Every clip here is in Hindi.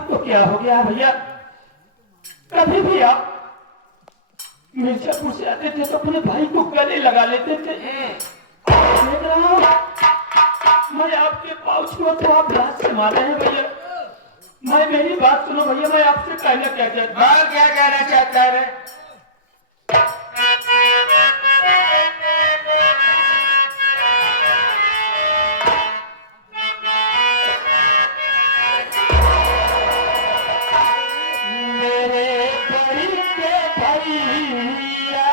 आपको क्या हो गया भैया? कभी भी आप मिर्जापुर से आते थे तो अपने भाई को गले लगा लेते थे। देख रहा हूं, मैं आपके पाँव छुआ तो आप लात से मारे हैं भैया। मेरी बात सुनो भैया, मैं आपसे कहना क्या चाहता हूं। क्या कहना चाहता है? मेरे बड़ी के भैया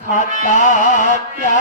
खाता क्या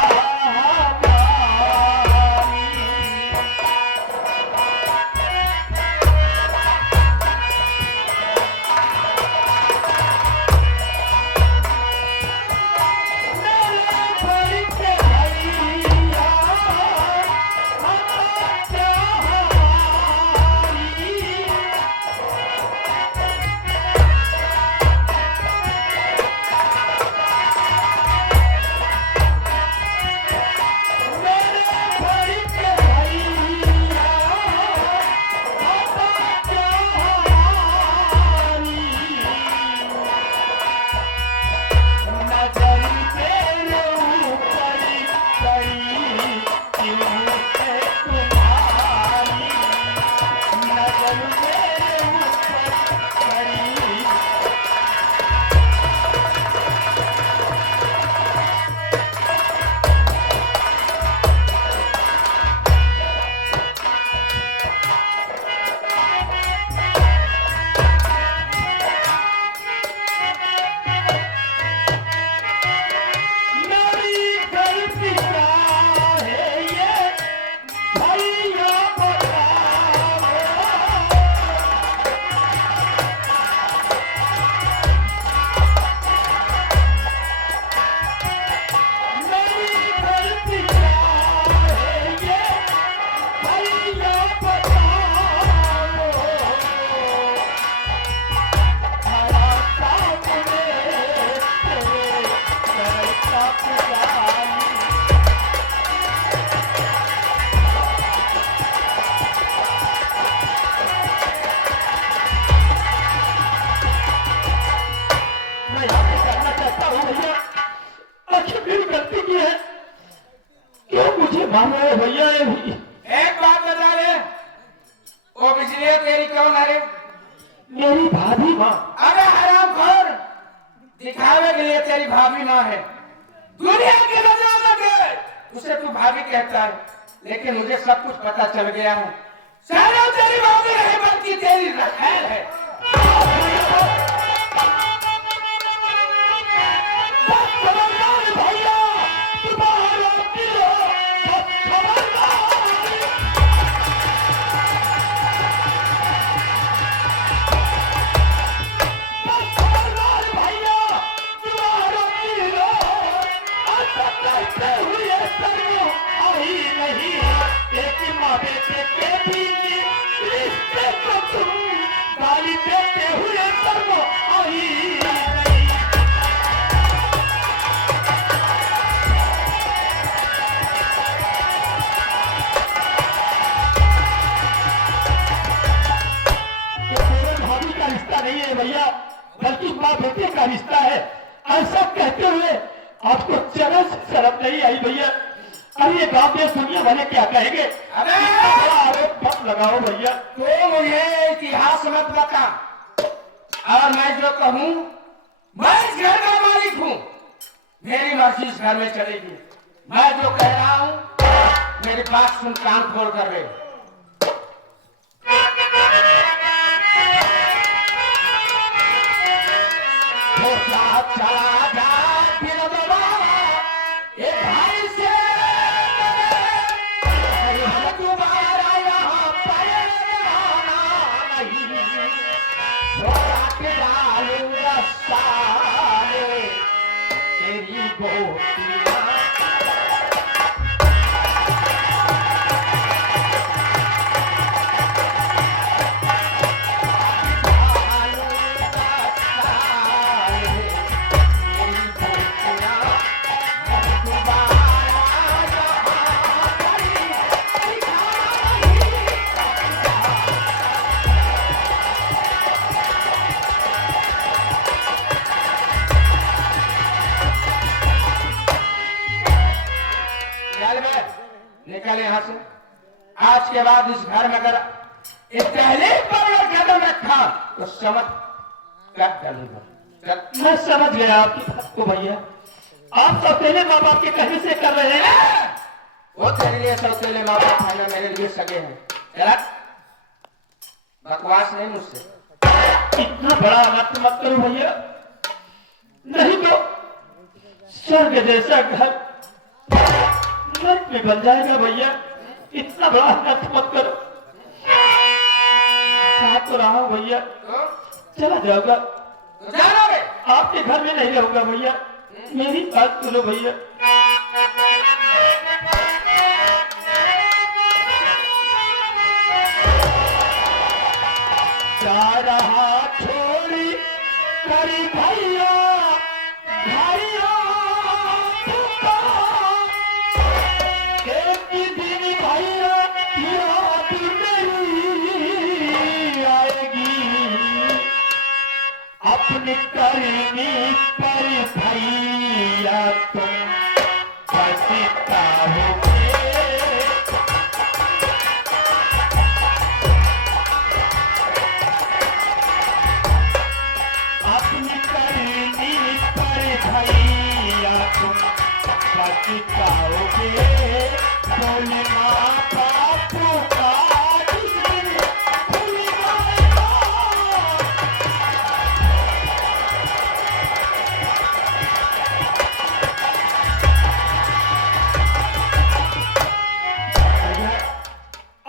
भैया? एक बात बता रहे, वो बिजली तेरी कौन है? मेरी भाभी माँ। अरे हरामखोर, दिखावे के लिए तेरी भाभी माँ है। दुनिया की नजर लगे उसे तू भाभी कहता है, लेकिन मुझे सब कुछ पता चल गया है। सारा तेरी भाभी नहीं बल्कि तेरी रखैल है। नहीं है भैया, बल्कि माँ बेटे का रिश्ता है। ऐसा कहते हुए आपको चरण से शर्म नहीं आई भैया? अरे गांव में दुनिया वाले क्या कहेंगे? अरे आरोप मत लगाओ भैया। तो मुझे इतिहास मत बता, और मैं जो कहूँ मैं इस घर का मालिक हूँ। मेरी मर्जी इस घर में चलेगी। मैं जो कह रहा हूँ मेरी बात सुन, कान खोल कर रहे। चला जा फिर भाई से दोबारा यहाँ पर आना नहीं, छोड़ा के डालूंगा सारे तेरी बोटियां। से। आज के बाद इस घर में अगर इस दहलीज पर अगर कदम रखा तो समझ कर डालूंगा। मैं समझ गया आपकी बात को भैया। आप सौतेले माँ बाप के कहने से कर रहे हैं। वो तेरे लिए सौतेले माँ बाप है ना मेरे लिए सगे हैं। जरा बकवास नहीं मुझसे। इतना बड़ा अनर्थ मत करो भैया, नहीं तो स्वर्ग जैसा घर नरक में बन जाएगा भैया। इतना बड़ा अनर्थ मत करो। साथ तो रहा हूं भैया, चला जाऊंगा। तो जाओगे? आपके घर में नहीं रहूंगा भैया, मेरी बात सुनो भैया। जा रहा छोड़ी करी भैया भैया एक दिन भैया याद नहीं आएगी। अपनी करनी पर भैया तुम पछताओगे। अपनी करनी पर भैया तुम पछताओगे। बोले माँ बाप का जिस दिन खुल जाएगा।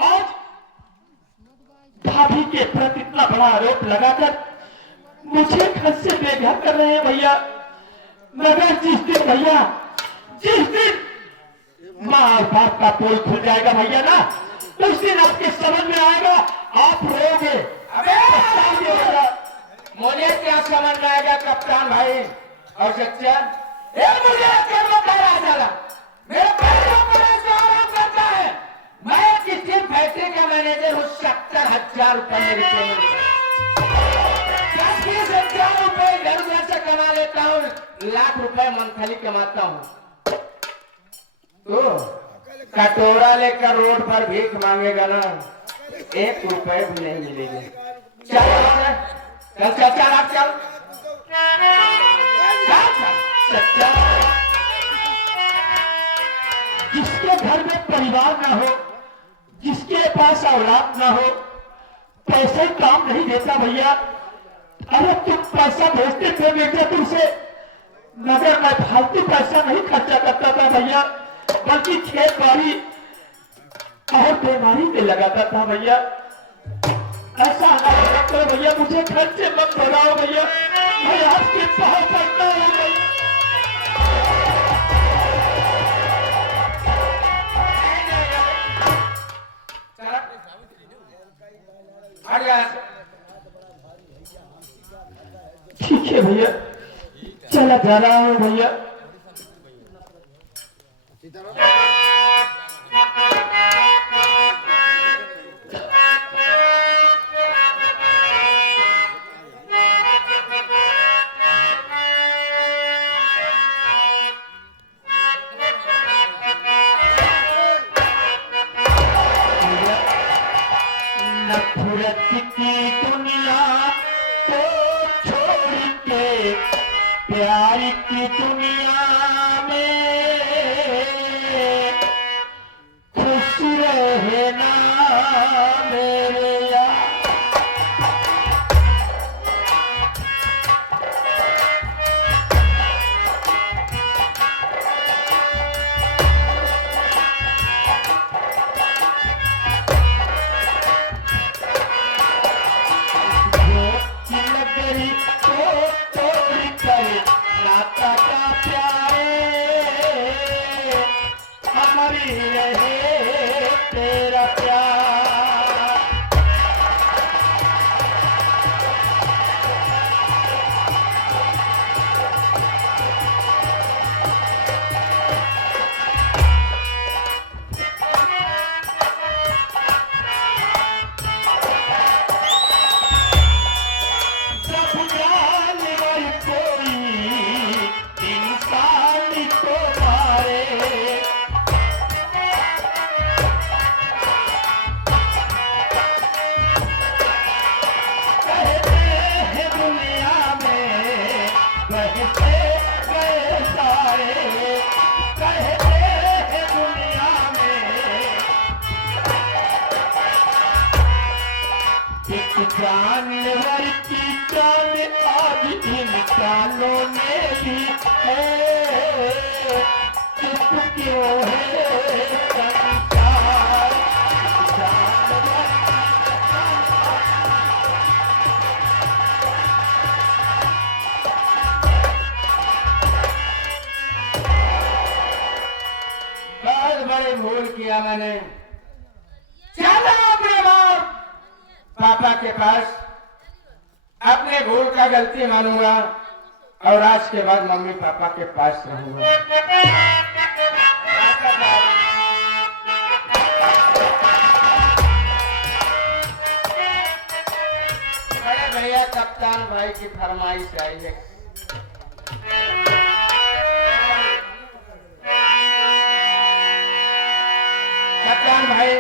आज भाभी के प्रति इतना बड़ा आरोप लगाकर मुझे घर से बेघर कर रहे हैं भैया। मगर जिस दिन भैया, जिस दिन माँ और बाप का पोल खुल जाएगा भैया ना, उस दिन आपके समझ में आएगा, आप रोगे। अबे मुझे क्या समझ में आएगा कप्तान भाई और सच्चन? ये मुझे कर्म कर रहा चला मेरे पैरों पर ऐसा आरोप करता है। मैं किसी फैक्ट्री का मैनेजर हूँ। 70,000 रुपए मेरे पेमेंट है। 10,000 रुपए घर घर से कमा लेता हूँ। लाख रुपए मंथली कमाता हूँ। तो कटोरा लेकर रोड पर भीख मांगेगा ना, 1 रुपए भी नहीं मिलेगी। चल चल चल चल आप चल। सच्चा, जिसके घर में परिवार ना हो, जिसके पास औलाद ना हो, पैसे काम नहीं देता भैया। अरे तुम पैसा भेजते थे बेटे तुमसे, मगर मैं फालतू पैसा नहीं खर्चा करता था भैया, बल्कि खेत बाड़ी और बीमारी में लगाता था भैया। ऐसा ना करो भैया, मुझे घर से मत भगाओ भैया। मैं आपके पाँव पड़ता हूँ भैया। ठीक है भैया, चला जा रहा हूँ भैया। नफरत की दुनिया को छोड़ के प्यार की दुनिया में खुश रहना मेरे यार। नगरी को तोड़ कर नाता का प्यारे, हमारी रहे तेरा प्यार। सारे कहते हैं दुनिया में एक जानवर की जान आज इंसानों में भी है, चुप क्यों है संसार जानवर। बहुत बड़ी भूल किया मैंने। चलो अपने बाप पापा के पास अपने भूल का गलती मानूंगा और आज के बाद मम्मी पापा के पास रहूंगा। बड़े भैया कप्तान भाई की फरमाइश आई है। कप्तान भाई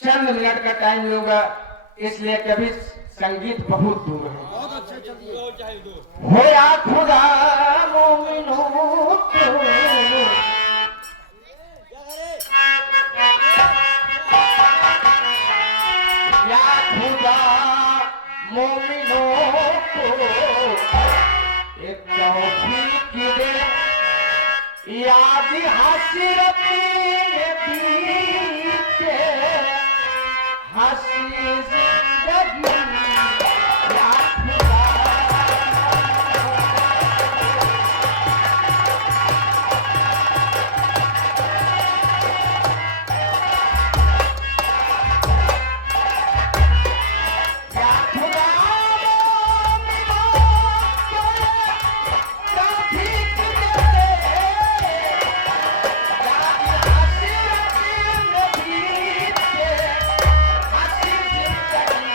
चंद मिनट का टाइम लूंगा, इसलिए कभी संगीत बहुत दूर है। हो या खुदा मोमिनो या खुदा मोमिनो को एक तौफीक दे, याद हसरत में बीते हंसी जिंदगी। या खुदा या खुदा मोमिनो को तौफीक दे, याद हसरत में बीते हंसी जिंदगी।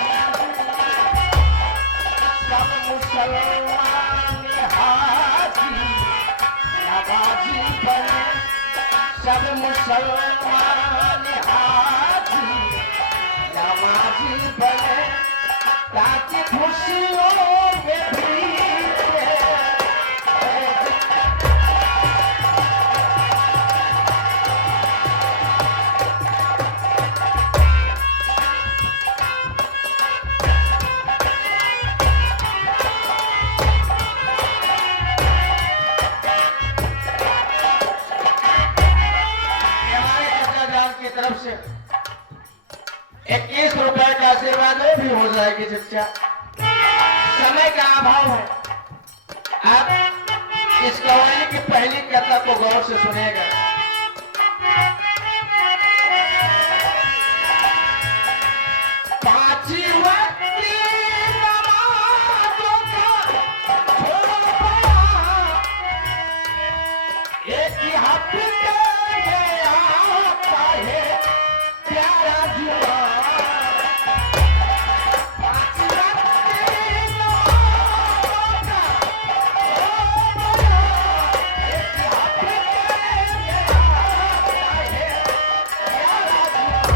सब मुसलमान हाजी नवाजी बने, सब मुसलमान हाजी नवाजी बने, ताकि खुशियों में भीगे। हमारे चाचा की तरफ से 21 रुपए का आशीर्वाद भी हो जाएगी चचा। समय का अभाव है, आप इस कवाली की पहली कथा को गौर से सुनेगा। पांची वक्त की नमाज़ों का छोड़ा, एक ही हफ्ते में आता है प्यारा जुआ। पांची वक्त की नमाज़ों का छोड़ा, एक ही हफ्ते में आता है प्यारा जुआ।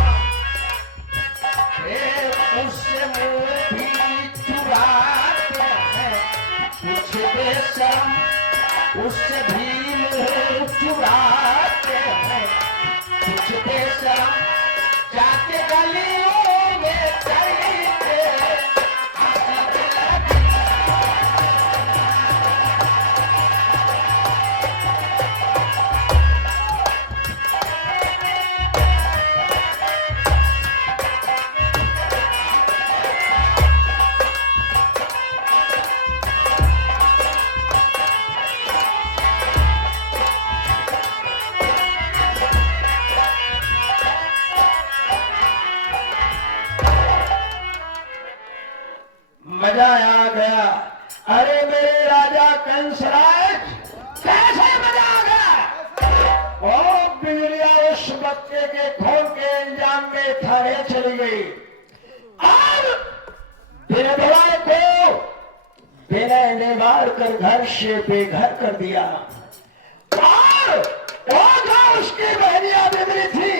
उससे मुंह भी चुराते हैं कुछ बेशरम, उससे भी मुंह चुराते हैं कुछ बेशरम, जाके गलियों में चलते हंसने लगी। मजा आ गया। अरे मेरे राजा कंसराज, कैसे मजा आ गया। और बिजलिया उस बच्चे के खून के इंजाम में थाने चली गई और बिरबला को बिना ने मार कर घर से बेघर कर दिया। और वो जो उसकी बहनियां बिगड़ी थी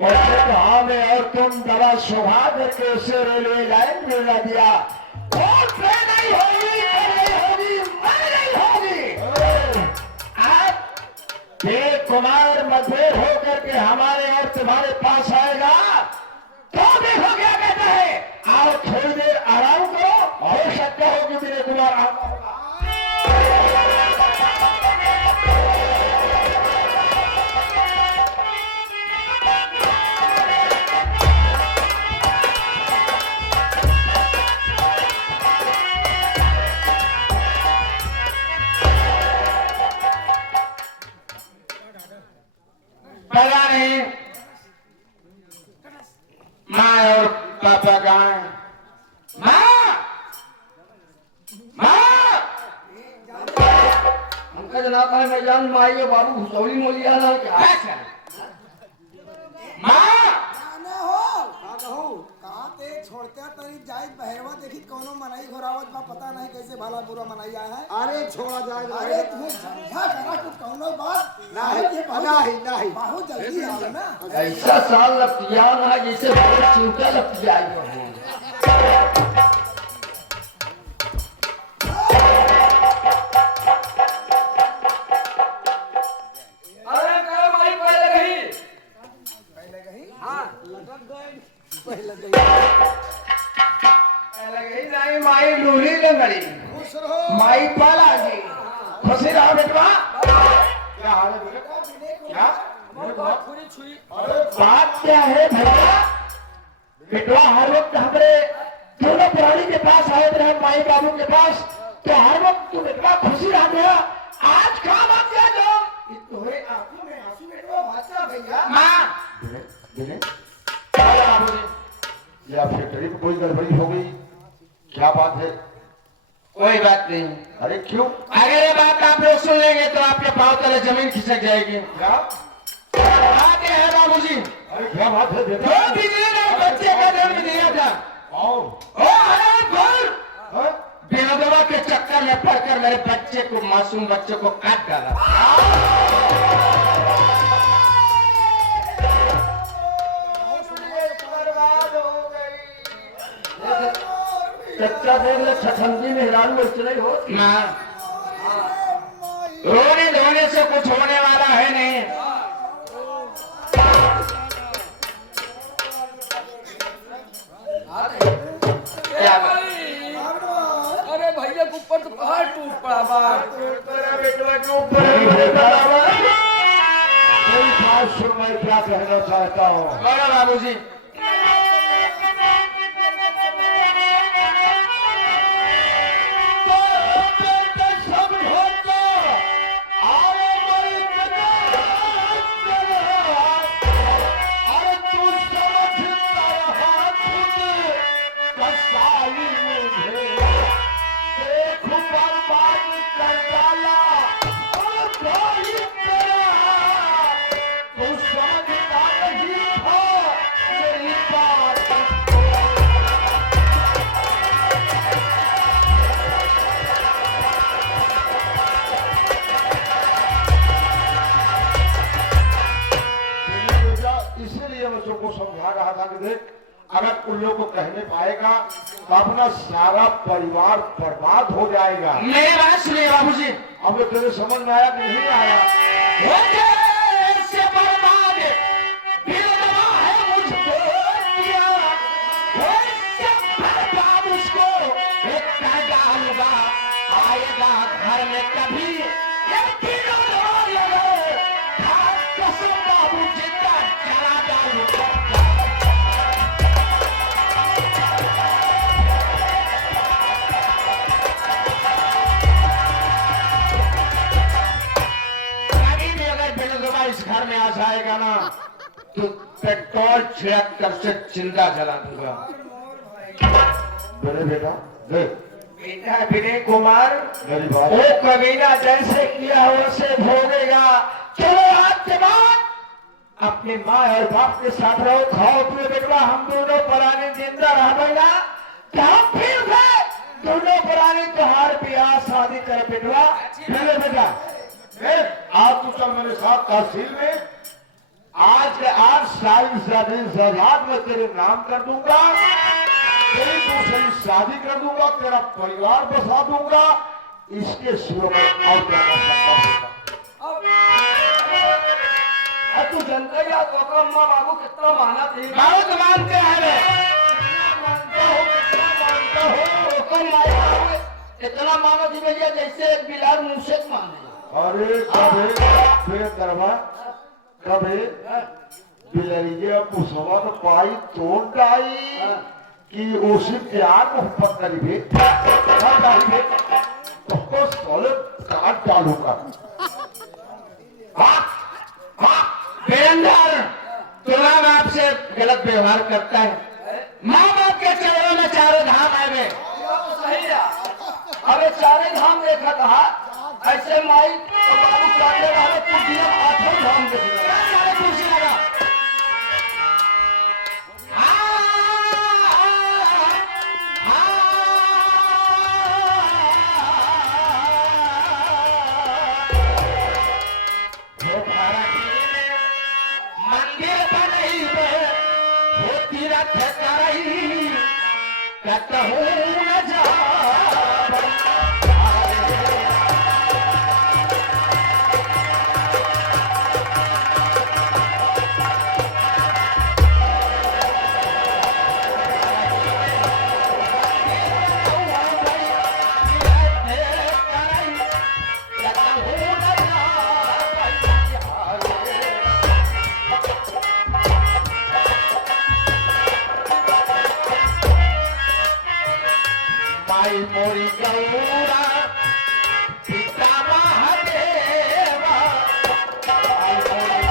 उसने कहा में और तुम दवा सुहा करके उसे रेलवे लाइन में ला दिया। और ट्रेन नहीं होगी, नहीं होगी, मैं नहीं होगी। आज कि कुमार मतभेद होकर के हमारे और तुम्हारे पास आएगा तो देखो क्या कहता है। आओ थोड़ी देर आराम करो, हो सकता हो कि मेरे कुमार आता होगा। पता नहीं माँ और पापा कहाँ हैं? माँ, माँ, हमका जनाब है मैं जान माई और बाबू घुसौली मोलिया ना क्या अच्छा, माँ, छोड़ते तरी जाए बहरवा देखी कोनो मनाई घोरावत बा पता नहीं कैसे भला बुरा मनाई आया है। अरे छोड़ा जाए अरे तू समझा करा कुछ कोनो बात नहीं बहुत जल्दी आओ ना। ऐसा साल लपटिया ना जैसे बहुत चिंता लपटिया है। अरे कहो भाई पहले गई, पहले गई हाँ लगन गए पहले गई पहले गई नहीं माई लूली लंगड़ी, खुश रहो माई पाला जी, खुशी रहो बेटवा। क्या हाल है बेटा? क्या? पूरी छुई बात क्या है भैया? बेटवा हर वक्त हमारे दोनों प्राणी के पास आए रहे माई बाबू के पास, तो हर वक्त तू बेटवा खुशी रह गया। आज कहाँ बात किया जो तुम्हारे आंखों में आंसू बेटवा भाषा भैया। माँ, या फैक्ट्री में कोई गड़बड़ी हो गई? क्या बात है? कोई बात नहीं। अरे क्यों? अगर ये बात आप लोग सुन लेंगे तो आपके पाँव तले जमीन खिसक जाएगी। क्या? बात यह है बाबूजी, अरे क्या बात है बेटा? जो बिजली ने बच्चे का जन्म दिया था, और ओ हराम खोर, हाँ? बेनदवा के चक्कर में पड़कर मेरे बच्चे को, मासूम बच्चे को काट डाला। बर्बाद हो गई। कच्चा देख ले छठंदी में हिरान में इतना ही हो। माँ, रोने धोने से कुछ होने वाला है नहीं। क्या बात? अरे भैया के ऊपर तो पहाड़ टूट पड़ा बा। कोई बात सुन, मैं क्या कहना चाहता हूँ। बोलो बाबूजी। इसीलिए बच्चों को समझा रहा था कि देख, अगर उन लोगों को कहने पाएगा तो अपना सारा परिवार बर्बाद हो जाएगा। मेरी बात सुनिए बाबूजी। अब ये तेरे समझ में आया कि नहीं आया? से बर्बाद बेनवा है मुझको दिया, वैसे बर्बाद उसको एक डालूंगा। आएगा घर में कभी ये बेनवा लगे, कसम बाबू जिंदा जला डालूंगा। इस घर में आ जाएगा ना तो पेट्रोल छिड़क कर से जिंदा जला दूंगा। मेरे बेटा देख, बेटा विनय कुमार, मेरी बात वो कबीना जैसे किया वैसे भोगेगा। चलो आज के बाद अपने माँ और बाप के साथ रहो, खाओ पियो बेटवा। हम दोनों प्राणी जिंदा रहेगा तो हम फिर से दोनों प्राणी त्योहार ब्याह शादी कर बेटवा। मेरे बेटा देख, आज तू चल मेरे साथ तहसील में। आज के आज सारी जायदाद में तेरे नाम कर दूंगा, तेरी दूसरी शादी कर दूंगा, तेरा परिवार बसा दूंगा। इसके सिवा मैं और क्या कर सकता हूँ? तू जनता या तो अम्मा बाबू कितना माना थी बहुत मानते हैं वे। इतना मानो थी भैया जैसे बिलाल मुझसे माने। अरे कभी बेदरवा कभी बिलरिए मुसवा तो पाई तोड़ डाई कि उसी प्यार मोहब्बत करीबे तो सोले काट डालूंगा। वीरेंद्र तुम्हारा बाप से गलत व्यवहार करता है। माँ बाप के चरणों में चारों धाम है वे। सही है। अबे चारे धाम देखा था ऐसे माई और बाबू चाहते वाले पूछिए आठों धाम देखा। सारे कुर्सी लगा। मंदिर बनई हो तीरथ करई कतहू न जा। माई मोरी गौरा पिता महादेवा माई मोरी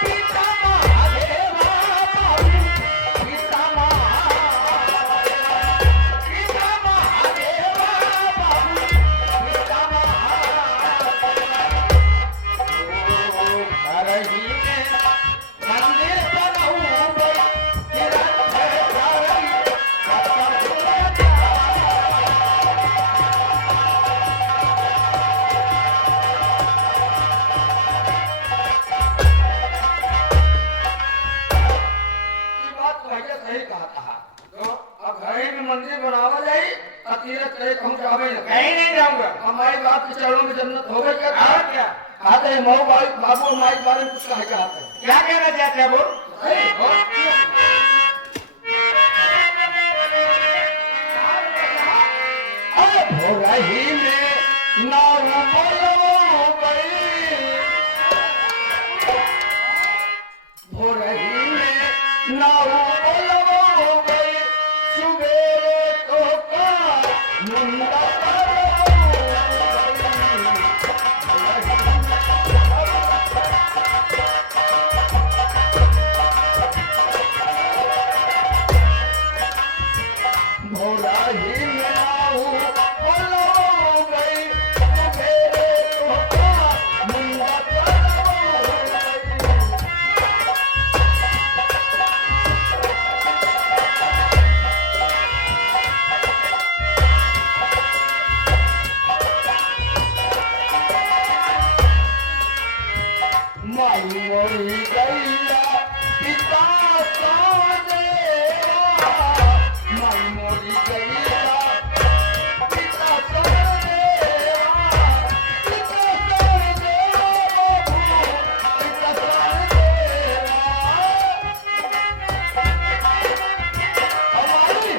पिता महादेवा बाबू पिता महादेवा बाबू पिता महादेवा मंदिर बनाऊ सही कहा था। तो अब घर ही में मंदिर बनावा जाए तीरथ करे कहूँ जावे न कहीं नहीं जाऊंगा। हमारी बात के चरणों में जन्नत हो गई क्या? और क्या आते हैं मऊ भाई बाबू माई के बारे में कुछ कहा चाहते हैं। क्या कहना चाहते हैं वो? हो रही में नाव बोलो गई हो रही में नाव बोलो गई सुबेरे को का मुंडा भोला ही नाव बोलो गई सुबेरे को का मुंडा माई मोरी गैया पिता देवा माई मोरी गैया पिता देवा पिता देवा पिता देवा हमारी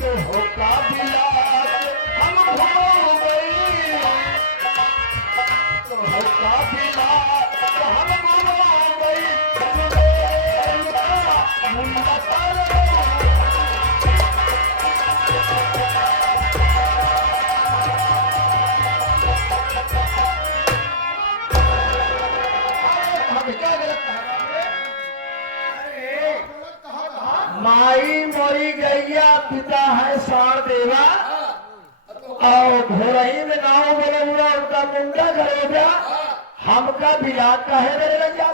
तो होता बिलास हम घूम गई तो होता बिलास हम घूम गई मुंडा तारे माई मोरी गैया पिता है साण देवा और घोरही में नाव बोला उनका मुंडा करोगा हमका बिला कहे मेरे लग